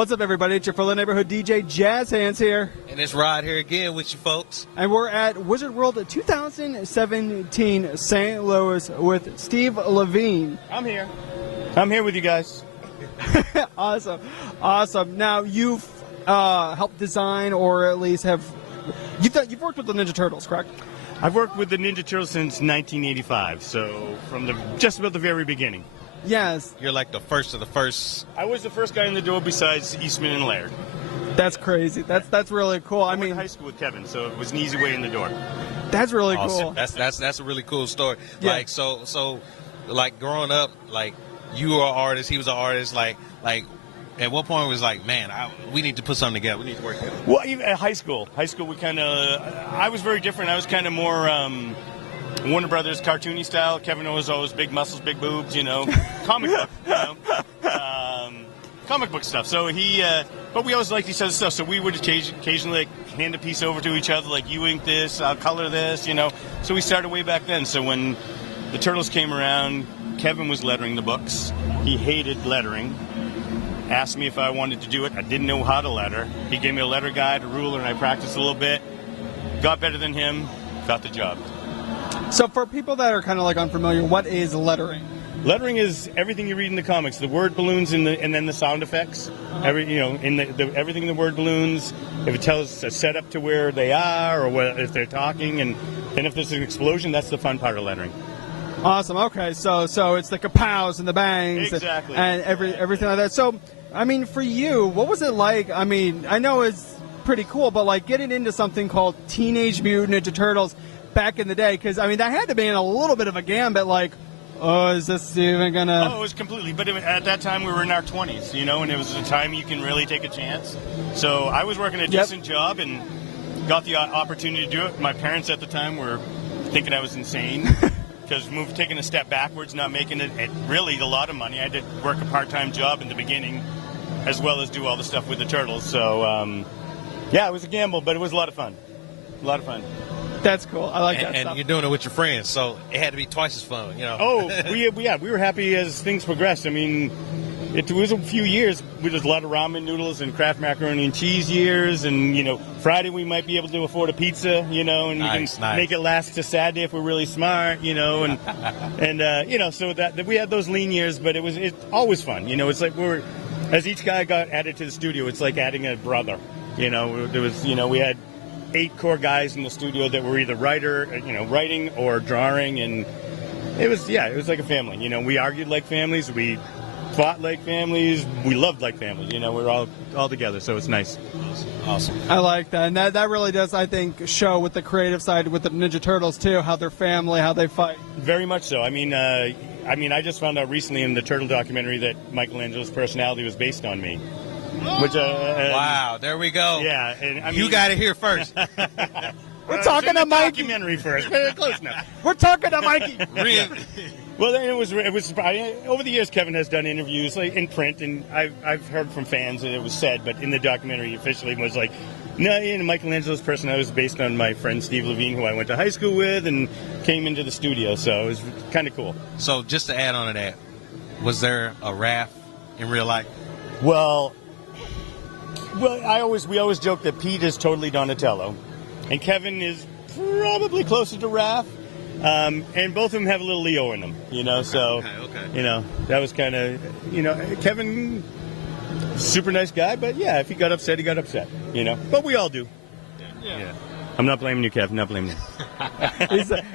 What's up, everybody? It's your fellow neighborhood DJ Jazz Hands here. And it's Rod here again with you folks. And we're at Wizard World 2017 St. Louis with Steve Lavigne. I'm here. I'm here with you guys. Awesome. Awesome. Now, you've helped design, or at least you've worked with the Ninja Turtles, correct? I've worked with the Ninja Turtles since 1985, so from just about the very beginning. Yes. You're like the first of the first. I was the first guy in the door besides Eastman and Laird. That's crazy. That's really cool. I went to high school with Kevin, so it was an easy way in the door. That's really awesome. cool. That's a really cool story. Yeah. Like so like growing up, like you were an artist, he was an artist, like at what point it was like, man, we need to put something together. We need to work together. Well, even at high school, we kind of, I was very different. I was kind of more Warner Brothers cartoony style. Kevin was always big muscles, big boobs, comic book, comic book stuff. So but we always liked each other's stuff. So we would occasionally hand a piece over to each other, like, you ink this, I'll color this, So we started way back then. So when the Turtles came around, Kevin was lettering the books. He hated lettering. Asked me if I wanted to do it. I didn't know how to letter. He gave me a letter guide, a ruler, and I practiced a little bit. Got better than him, got the job. So for people that are kind of like unfamiliar, what is lettering? Lettering is everything you read in the comics, the word balloons and then the sound effects. Everything in the word balloons. If it tells a setup to where they are, or if they're talking, and then if there's an explosion, that's the fun part of lettering. Awesome. Okay, so it's the kapows and the bangs, exactly, and everything like that. So, I mean, for you, what was it like? I mean, I know it's pretty cool, but like getting into something called Teenage Mutant Ninja Turtles back in the day, because I mean that had to be in a little bit of a gambit. Like, oh, is this even gonna? Oh, it was completely. But at that time, we were in our 20s, and it was a time you can really take a chance. So I was working a decent job and got the opportunity to do it. My parents at the time were thinking I was insane. Because taking a step backwards, not making it really a lot of money. I did work a part-time job in the beginning, as well as do all the stuff with the Turtles. So, it was a gamble, but it was a lot of fun. A lot of fun. That's cool. I like that and stuff. You're doing it with your friends, so it had to be twice as fun, Oh, we were happy as things progressed. I mean, it was a few years. We did a lot of ramen noodles and Kraft macaroni and cheese years, and Friday we might be able to afford a pizza, and we can make it last to Saturday if we're really smart, and so that we had those lean years, but it's always fun. It's like as each guy got added to the studio, it's like adding a brother. There was we had 8 core guys in the studio that were either writing or drawing, and it was like a family. We argued like families, we fought like families, we loved like families. We're all together, so it's nice. Awesome. I like that, and that really does, I think, show with the creative side with the Ninja Turtles too, how they're family, how they fight. Very much so. I mean, I just found out recently in the Turtle documentary that Michelangelo's personality was based on me. Which wow, there we go. Yeah, and you got it here first. We're talking to Mikey. Documentary first. Close enough. We're talking to Mikey. Well, it was over the years. Kevin has done interviews like in print, and I've heard from fans that it was said, but in the documentary officially was like, no, Michelangelo's personality was based on my friend Steve Lavigne, who I went to high school with, and came into the studio. So it was kind of cool. So just to add on to that, was there a Raph in real life? Well, we always joke that Pete is totally Donatello, and Kevin is probably closer to Raph, and both of them have a little Leo in them, So, okay. That was kind of, Kevin, super nice guy, but if he got upset, he got upset, But we all do. Yeah. I'm not blaming you, Kev. Not blaming you.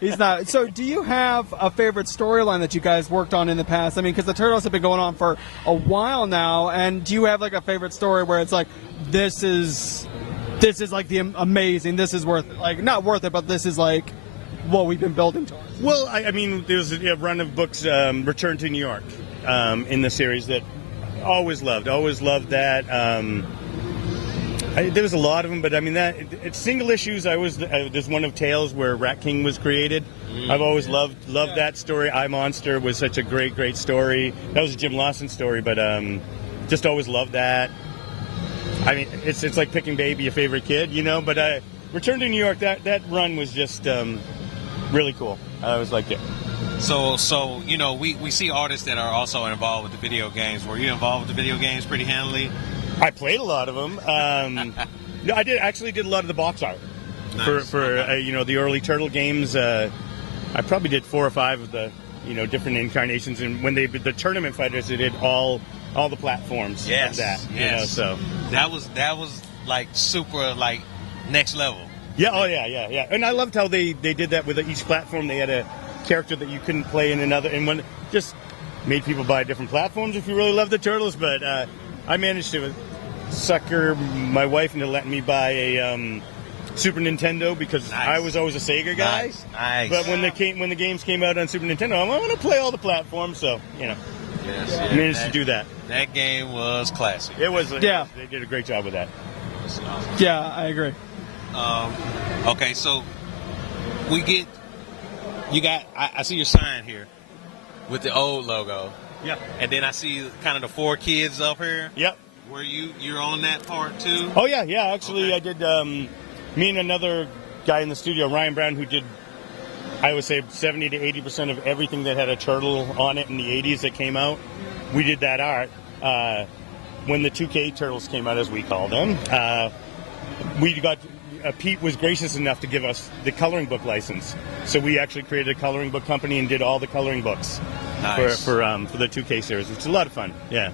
He's not. So do you have a favorite storyline that you guys worked on in the past? I mean, because the Turtles have been going on for a while now, and do you have like a favorite story where it's like, this is like the amazing, this is worth it. Like, not worth it, but this is like what we've been building towards? Well, I mean, there was a run of books, Return to New York, in the series that always loved that. There was a lot of them, but I mean it's single issues. There's one of Tales where Rat King was created. I've always loved that story. I Monster was such a great story. That was a Jim Lawson story, but just always loved that. I mean, it's like picking baby a favorite kid, But Return to New York, that run was just really cool. I always liked it. So we see artists that are also involved with the video games. Were you involved with the video games pretty handily? I played a lot of them. No, I actually did a lot of the box art for the early Turtle games. I probably did 4 or 5 of the different incarnations, and when the tournament fighters, they did all the platforms. Yes, of that. yes. So that was like super like next level. yeah, oh yeah. And I loved how they did that with each platform. They had a character that you couldn't play in another, and when just made people buy different platforms if you really love the Turtles. But I managed to sucker my wife into letting me buy a Super Nintendo because I was always a Sega guy. Nice. But when the games came out on Super Nintendo, I want to play all the platforms. So Yes, managed to do that. That game was classic. It was. Yeah. They did a great job with that. Yeah, I agree. Okay, so I see your sign here with the old logo. Yeah. And then I see kind of the 4 kids up here. Yep. Were you're on that part too? Oh yeah. Actually, Okay. I did. Me and another guy in the studio, Ryan Brown, who did, I would say, 70 to 80% of everything that had a turtle on it in the 80s that came out. We did that art. When the 2K Turtles came out, as we call them, Pete was gracious enough to give us the coloring book license. So we actually created a coloring book company and did all the coloring books Nice. for the 2K series, which is a lot of fun. Yeah.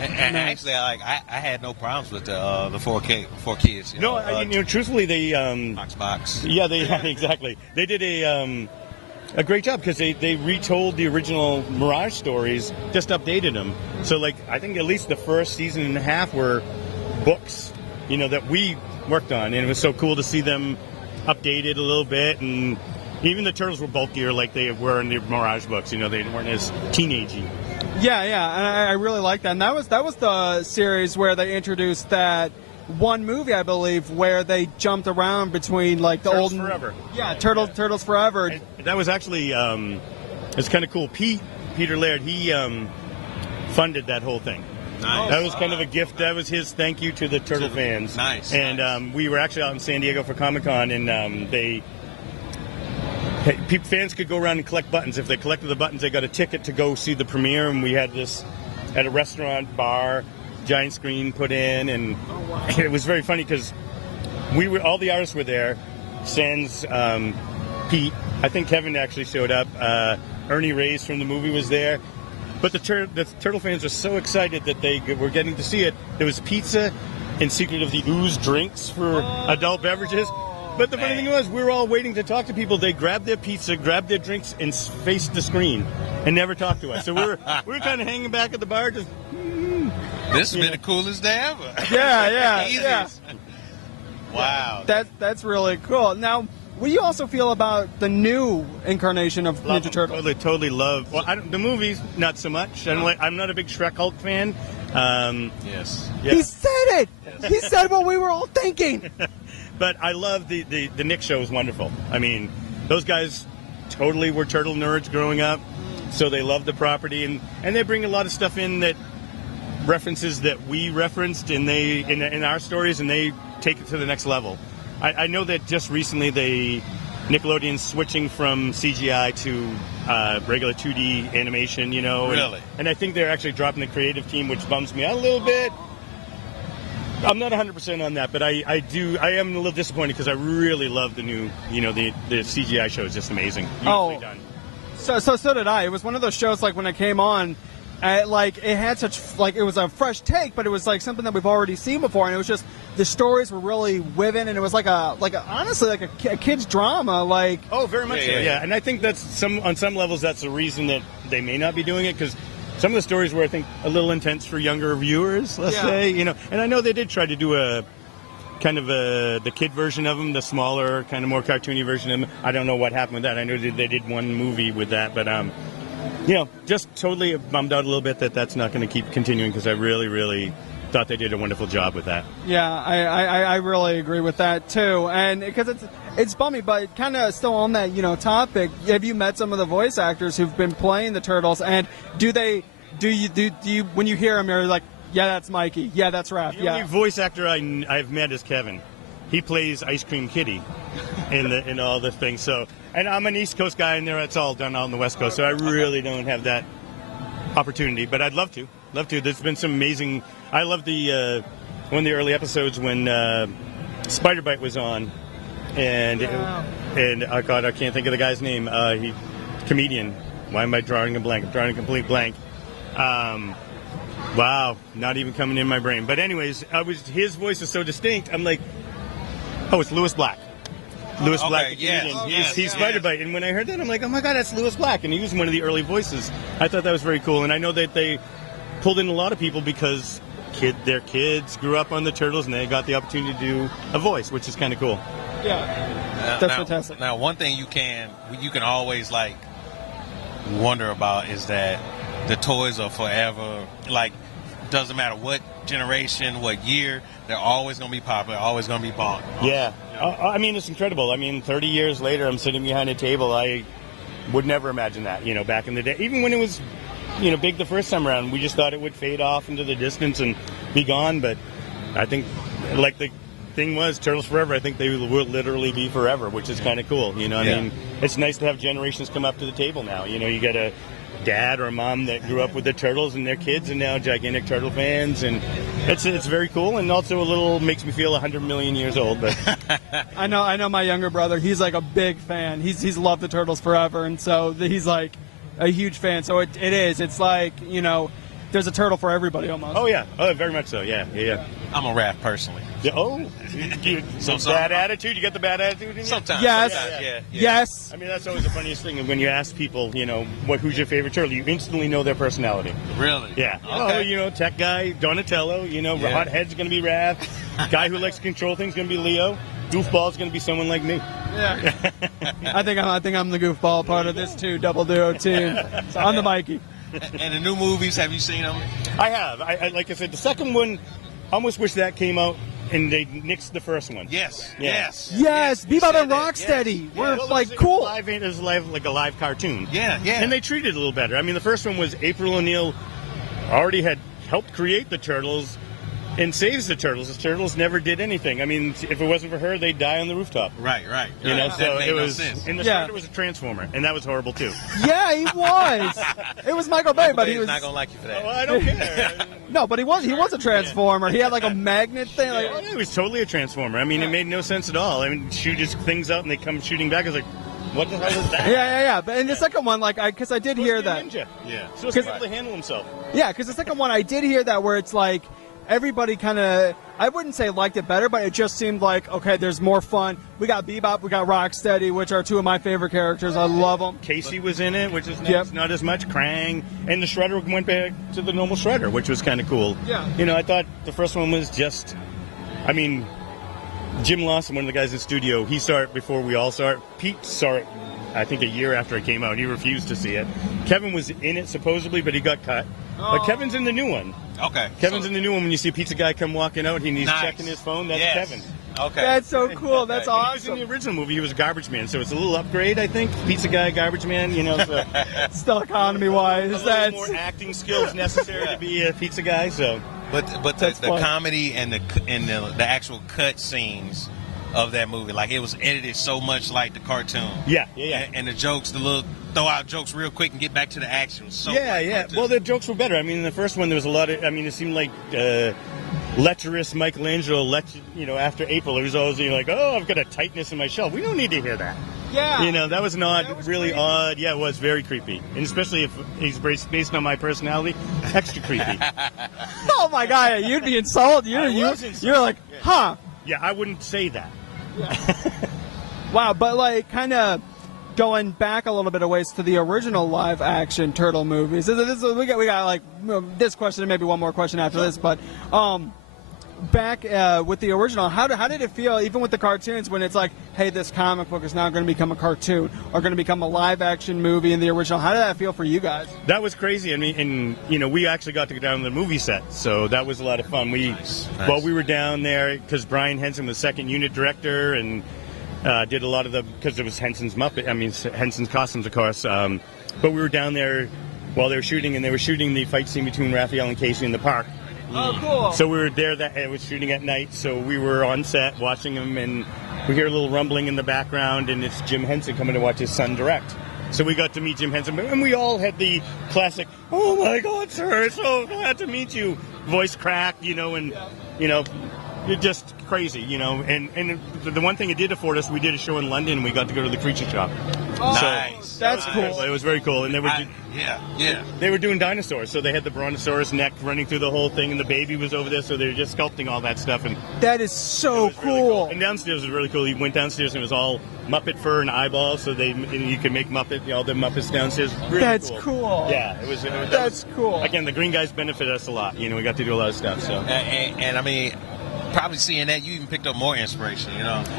And actually, I had no problems with the 4 kids. Truthfully, they Box. Yeah, exactly. They did a great job because they retold the original Mirage stories, just updated them. So, I think at least the first season and a half were books, that we worked on, and it was so cool to see them updated a little bit, and even the turtles were bulkier like they were in the Mirage books. They weren't as teenagey. Yeah, and I really like that. And that was the series where they introduced that one movie, I believe, where they jumped around between the Turtles old Forever. Yeah, Turtles Forever. And that was actually it's kind of cool. Peter Laird, he funded that whole thing. Nice. That was kind of a gift. That was his thank you to the Turtle fans. Nice. And we were actually out in San Diego for Comic-Con, and fans could go around and collect buttons. If they collected the buttons, they got a ticket to go see the premiere, and we had this at a restaurant bar, giant screen put in, and it was very funny because all the artists were there. Sans Pete, I think Kevin actually showed up. Ernie Reyes from the movie was there. But the Turtle fans were so excited that they were getting to see it. There was pizza and Secret of the Ooze drinks for adult beverages. But the funny thing was, we were all waiting to talk to people. They grabbed their pizza, grabbed their drinks, and faced the screen and never talked to us. So we were kind of hanging back at the bar, just. This has been the coolest day ever. Yeah. Easiest. Wow. That's really cool. Now, what do you also feel about the new incarnation of Ninja Turtles? Totally love. Well, the movies, not so much. I'm not a big Shrek Hulk fan. Yes. Yeah. He said it. He said what we were all thinking. But I love the Nick show is wonderful. I mean, those guys totally were turtle nerds growing up, so they love the property, and they bring a lot of stuff in that references that we referenced in our stories, and they take it to the next level. I know that just recently Nickelodeon's switching from CGI to regular 2D animation, Really? And I think they're actually dropping the creative team, which bums me out a little bit. I'm not 100% on that, but I am a little disappointed because I really love the new, the CGI show is just amazing. Beautifully done. So did I. It was one of those shows when it came on, it had such it was a fresh take, but it was something that we've already seen before, and it was just the stories were really woven, and it was honestly a kid's drama. Very much so. Yeah, and I think that's on some levels that's the reason that they may not be doing it, because some of the stories were, I think, a little intense for younger viewers, let's say, And I know they did try to do a kind of the kid version of them, the smaller, kind of more cartoony version of them. I don't know what happened with that. I know they did one movie with that, but just totally bummed out a little bit that that's not going to keep continuing, because I really, really thought they did a wonderful job with that. Yeah, I really agree with that too, and because it's bummy, but kind of still on that topic. Have you met some of the voice actors who've been playing the Turtles, and do you when you hear them, you're like, yeah, that's Mikey, yeah, that's Raph, The only voice actor I've met is Kevin. He plays Ice Cream Kitty in all the things. So, and I'm an East Coast guy, and it's all done out on the West Coast, so I really don't have that opportunity, but I'd love to. There's been some amazing I love the one of the early episodes when Spider Bite was on, and oh God, I can't think of the guy's name. He comedian. Why am I drawing a blank? I'm drawing a complete blank. Wow, not even coming in my brain. But anyways, his voice was so distinct. I'm like, oh, it's Lewis Black. Lewis Black, the comedian. He's Spider Bite. And when I heard that, I'm like, oh my God, that's Lewis Black. And he was one of the early voices. I thought that was very cool. And I know that they pulled in a lot of people because their kids grew up on the Turtles and they got the opportunity to do a voice, which is kind of cool. Yeah, that's fantastic. Now, one thing you can always like wonder about is that the toys are forever. Like, doesn't matter what generation, what year, they're always going to be popular, always going to be bought. Yeah. I mean, it's incredible. I mean, 30 years later, I'm sitting behind a table. I would never imagine that, back in the day. Even when it was, big the first time around, we just thought it would fade off into the distance and be gone. But I think, like the thing was, Turtles Forever, I think they will literally be forever, which is kind of cool. I mean, it's nice to have generations come up to the table now. You got a dad or a mom that grew up with the Turtles and their kids and now gigantic Turtle fans, and it's very cool, and also makes me feel 100 million years old. But I know my younger brother, he's like a big fan. He's loved the Turtles forever, and so he's like a huge fan. So it's like, there's a turtle for everybody almost. Oh yeah, very much so. Yeah. I'm a Raph personally. Yeah, bad attitude. You got the bad attitude in you? Sometimes. Yes. Yeah. Yes. I mean, that's always the funniest thing when you ask people, who's your favorite turtle? You instantly know their personality. Really? Yeah. Okay. Oh, tech guy, Donatello. Hothead's going to be Raph. Guy who likes to control things going to be Leo. Goofball's going to be someone like me. Yeah. I think I'm the goofball part of this too. Double duo team. So I'm the Mikey. And the new movies, have you seen them? I have. I like I said, the second one, I almost wish that came out and they nixed the first one. Yes. Bebop and Rocksteady. We're cool. It was like a live cartoon. Yeah. And they treated it a little better. I mean, the first one was April O'Neil already had helped create the Turtles and saves the Turtles. The Turtles never did anything. I mean, if it wasn't for her, they'd die on the rooftop. Right. So it was. sense. And the Shredder was a Transformer, and that was horrible too. Yeah, he was. It was Michael Bay, but he was not gonna like you for that. Well, I don't care. No, but he was a Transformer. He had like a magnet thing. Like, He was totally a Transformer. I mean, it made no sense at all. I mean, shoot his things out and they come shooting back. I was like, what the hell is that? Yeah. But in the second one, because I did hear that. Ninja. Yeah. So he's able to handle himself. Yeah, because the second one, I did hear that where it's like everybody kind of, I wouldn't say liked it better, but it just seemed like, okay, there's more fun. We got Bebop, we got Rocksteady, which are two of my favorite characters. I love them. Casey was in it, which is nice. Not as much. Krang. And the Shredder went back to the normal Shredder, which was kind of cool. Yeah. I thought the first one was just, I mean, Jim Lawson, one of the guys in the studio, he saw it before we all saw it. Pete saw it, I think, a year after it came out. He refused to see it. Kevin was in it, supposedly, but he got cut. But Kevin's in the new one. Okay. Kevin's in the new one. When you see a pizza guy come walking out, he's checking his phone. That's Kevin. Okay. That's so cool. That's awesome. He was in the original movie. He was a garbage man, so it's a little upgrade, I think. Pizza guy, garbage man. So still economy-wise. A little more acting skills necessary to be a pizza guy. So, but the comedy and the actual cut scenes of that movie, like it was edited so much like the cartoon. Yeah. And the jokes, the little throw out jokes real quick and get back to the action. Yeah. Well, the jokes were better. I mean, in the first one, there was a lot of. I mean, it seemed like lecherous Michelangelo. After April, it was always like, "Oh, I've got a tightness in my shell." We don't need to hear that. Yeah. That was really creepy. Odd. Yeah, it was very creepy, and especially if he's based on my personality, extra creepy. Oh my God, you'd be insulted. You're like, huh? Yeah, I wouldn't say that. Yeah. Wow, but kind of going back a little bit of ways to the original live action Turtle movies. We got this question and maybe one more question after this, but back with the original, how did it feel, even with the cartoons, when it's like, hey, this comic book is now going to become a cartoon or going to become a live action movie in the original? How did that feel for you guys? That was crazy. I mean, we actually got to go down to the movie set, so that was a lot of fun. While we were down there, because Brian Henson was second unit director and did a lot of because it was Henson's Henson's costumes, of course. But we were down there while they were shooting, and they were shooting the fight scene between Raphael and Casey in the park. Oh, cool. So we were there, it was shooting at night, so we were on set watching them, and we hear a little rumbling in the background, and it's Jim Henson coming to watch his son direct. So we got to meet Jim Henson, and we all had the classic, "Oh my God, sir, so glad to meet you." voice cracked, and it's just crazy, And the one thing it did afford us, we did a show in London, and we got to go to the Creature Shop. Oh, Nice. That's cool. It was very cool, and they were Yeah. they were doing dinosaurs, so they had the Brontosaurus neck running through the whole thing, and the baby was over there, so they were just sculpting all that stuff. And That is so it was really cool. And downstairs was really cool. You went downstairs and it was all Muppet fur and eyeballs, so you could make all the Muppets downstairs. Really That's cool. Yeah, That's cool. Again, the green guys benefit us a lot. We got to do a lot of stuff. So. And I mean, probably seeing that, you even picked up more inspiration,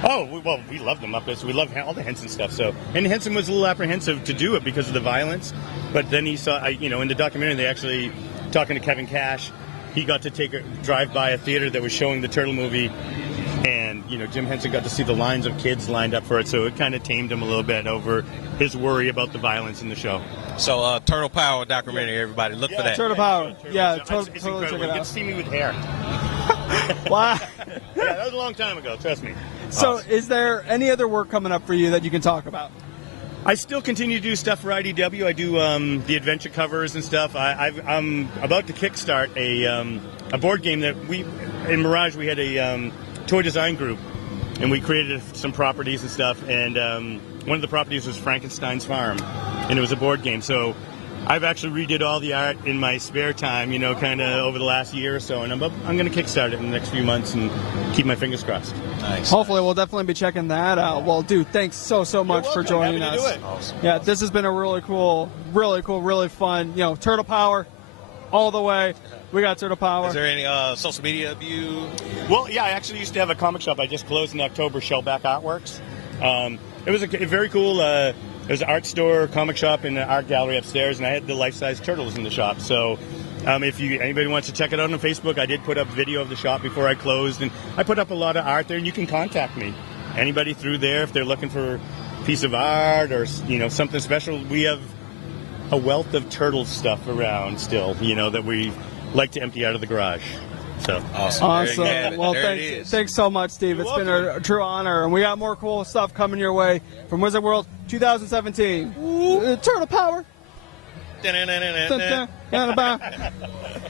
Oh, well, we love the Muppets. We love all the Henson stuff. And Henson was a little apprehensive to do it because of the violence, but then he saw, in the documentary, they actually, talking to Kevin Cash, he got to drive by a theater that was showing the Turtle movie, and, Jim Henson got to see the lines of kids lined up for it, so it kind of tamed him a little bit over his worry about the violence in the show. So, Turtle Power documentary, everybody, look for that. Turtle Power. Yeah, It's totally check incredible. it You out. get to see me with hair. Wow. Yeah, that was a long time ago, trust me. So, is there any other work coming up for you that you can talk about? I still continue to do stuff for IDW. I do the adventure covers and stuff. I'm about to kickstart a board game that in Mirage we had a toy design group, and we created some properties and stuff. And one of the properties was Frankenstein's Farm, and it was a board game. So I've actually redid all the art in my spare time, kind of over the last year or so, and I'm going to kickstart it in the next few months and keep my fingers crossed. Nice. Hopefully, we'll definitely be checking that out. Well, dude, thanks so much for joining Happy us. to do it. Awesome. Yeah, this has been a really cool, really fun. Turtle Power, all the way. We got Turtle Power. Is there any social media of you? Well, yeah, I actually used to have a comic shop. I just closed in October, Shellback Artworks. It was a very cool. There's an art store, comic shop, and an art gallery upstairs, and I had the life-size turtles in the shop. So if anybody wants to check it out on Facebook, I did put up video of the shop before I closed, and I put up a lot of art there, and you can contact me. Anybody through there, if they're looking for a piece of art or something special, we have a wealth of turtle stuff around still, that we like to empty out of the garage. So Awesome. There you have it. Well, There it is. thanks so much, Steve. You're It's been a true honor, and we got more cool stuff coming your way from Wizard World 2017. Turtle Power. Da-na-na-na-na. Dun, dun, dun, dun, dun.